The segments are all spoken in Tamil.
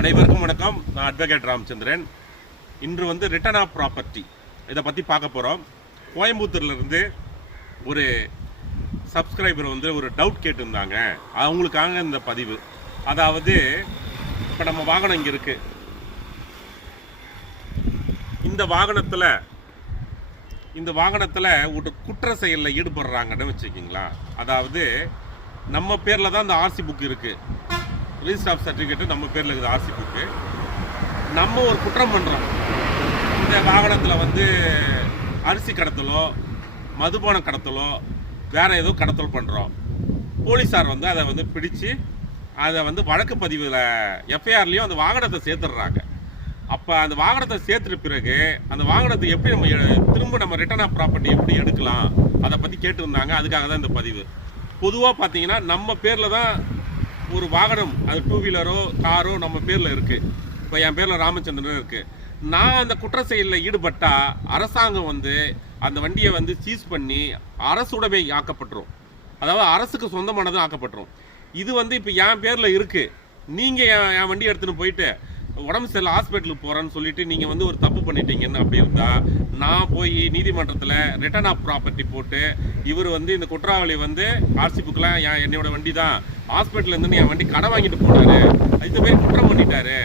அனைவருக்கும் வணக்கம். நான் அட்வொகேட் ராமச்சந்திரன். இன்று ரிட்டர்ன் ஆஃப் ப்ராப்பர்ட்டி இதை பற்றி பார்க்க போகிறோம். கோயம்புத்தூர்லேருந்து ஒரு சப்ஸ்கிரைபர் ஒரு டவுட் கேட்டிருந்தாங்க. அவங்களுக்காக இந்த பதிவு. அதாவது இப்போ நம்ம வாகனம் இங்கே இருக்குது. இந்த வாகனத்தில் ஒரு குற்ற செயலில் ஈடுபடுறாங்கன்னு வச்சுக்கிங்களா. அதாவது நம்ம பேரில் தான் இந்த ஆர்சி புக் இருக்குது, ரிஜிஸ்டர் ஆஃப் சர்டிஃபிகேட்டு நம்ம பேரில் இருக்குது ஆர்சி புக்கு. நம்ம ஒரு குற்றம் பண்ணுறோம். இந்த வாகனத்தில் அரிசி கடத்தலோ மதுபான கடத்தலோ வேறு ஏதோ கடத்தல் பண்ணுறோம். போலீஸார் அதை பிடிச்சு அதை வழக்கு பதிவில் எஃப்ஐஆர்லேயும் அந்த வாகனத்தை சேர்த்துடுறாங்க. அப்போ அந்த வாகனத்தை சேர்த்துட்ட பிறகு அந்த வாகனத்தை எப்படி நம்ம ரிட்டர்ன் ஆஃப் ப்ராப்பர்ட்டி எப்படி எடுக்கலாம் அதை பற்றி கேட்டுருந்தாங்க. அதுக்காக தான் இந்த பதிவு. பொதுவாக பார்த்தீங்கன்னா நம்ம பேரில் தான் ஒரு வாகனம், அது டூ வீலரோ காரோ நம்ம பேரில் இருக்குது. இப்போ என் பேரில் ராமச்சந்திரன் இருக்குது. நான் அந்த குற்ற செயலில் ஈடுபட்டால் அரசாங்கம் அந்த வண்டியை சீஸ் பண்ணி அரசுடைமை ஆக்கப்பட்டுரும். அதாவது அரசுக்கு சொந்தமானதும் ஆக்கப்பட்டுரும். இது இப்போ என் பேரில் இருக்குது. நீங்கள் என் வண்டி எடுத்துகிட்டு போயிட்டு உடம்பு சரியில்லை ஹாஸ்பிட்டலுக்கு போகிறேன்னு சொல்லிட்டு நீங்கள் ஒரு தப்பு பண்ணிட்டீங்கன்னு அப்படி இருந்தால் நான் போய் நீதிமன்றத்தில் ரிட்டர்ன் ஆஃப் ப்ராப்பர்ட்டி போட்டு இவர் இந்த குற்றவாளி ஆர்சி புக்கெலாம் என்னோட வண்டி தான், ஹாஸ்பிட்டலேருந்து என் வண்டி கடை வாங்கிட்டு போனார், இது பேர் குற்றம் பண்ணிட்டாரு,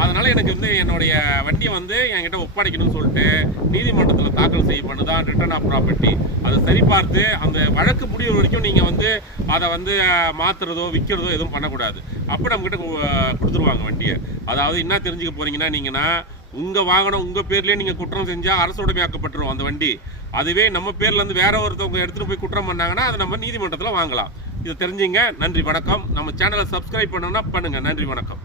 அதனால் எனக்கு என்னுடைய வண்டியை என்கிட்ட ஒப்படைக்கணும்னு சொல்லிட்டு நீதிமன்றத்தில் தாக்கல் செய்யப்படுதான் ரிட்டர்ன் ஆஃப் ப்ராப்பர்ட்டி. அதை சரிபார்த்து அந்த வழக்கு முடிவு வரைக்கும் நீங்கள் அதை மாற்றுறதோ விற்கிறதோ எதுவும் பண்ணக்கூடாது. அப்போ நம்மக்கிட்ட கொடுத்துருவாங்க வண்டியை. அதாவது என்ன தெரிஞ்சுக்க போகிறீங்கன்னா உங்கள் வாகனம் உங்கள் பேர்லேயே நீங்கள் குற்றம் செஞ்சால் அரசுடைமையாக்கப்பட்டுரும் அந்த வண்டி. அதுவே நம்ம பேர்லேருந்து வேற ஒருத்தவங்க எடுத்துகிட்டு போய் குற்றம் பண்ணாங்கன்னா அதை நம்ம நீதிமன்றத்தில் வாங்கலாம். இதை தெரிஞ்சுங்க. நன்றி, வணக்கம். நம்ம சேனலை சப்ஸ்கிரைப் பண்ணணும்னா பண்ணுங்கள். நன்றி, வணக்கம்.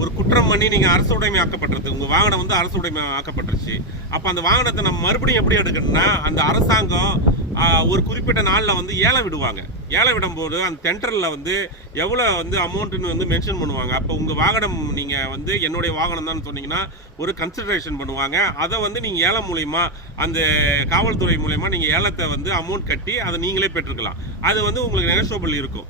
ஒரு குற்றம் பண்ணி நீங்கள் அரசுடைமை ஆக்கப்பட்டுருது, உங்கள் வாகனம் அரசுடைமை ஆக்கப்பட்டுருச்சு. அப்போ அந்த வாகனத்தை நம்ம மறுபடியும் எப்படி எடுக்கணும்னா அந்த அரசாங்கம் ஒரு குறிப்பிட்ட நாளில் ஏலம் விடுவாங்க. ஏலம் விடும்போது அந்த டெண்டரில் எவ்வளோ அமௌண்ட்டுன்னு மென்ஷன் பண்ணுவாங்க. அப்போ உங்கள் வாகனம் நீங்கள் என்னுடைய வாகனம் தான் சொன்னீங்கன்னா ஒரு கன்சிடரேஷன் பண்ணுவாங்க. அதை நீங்கள் ஏலம் மூலயமா அந்த காவல்துறை மூலயமா நீங்கள் ஏலத்தை அமௌண்ட் கட்டி அதை நீங்களே பெற்றுக்கலாம். அது உங்களுக்கு நெகோஷியபிள் இருக்கும்.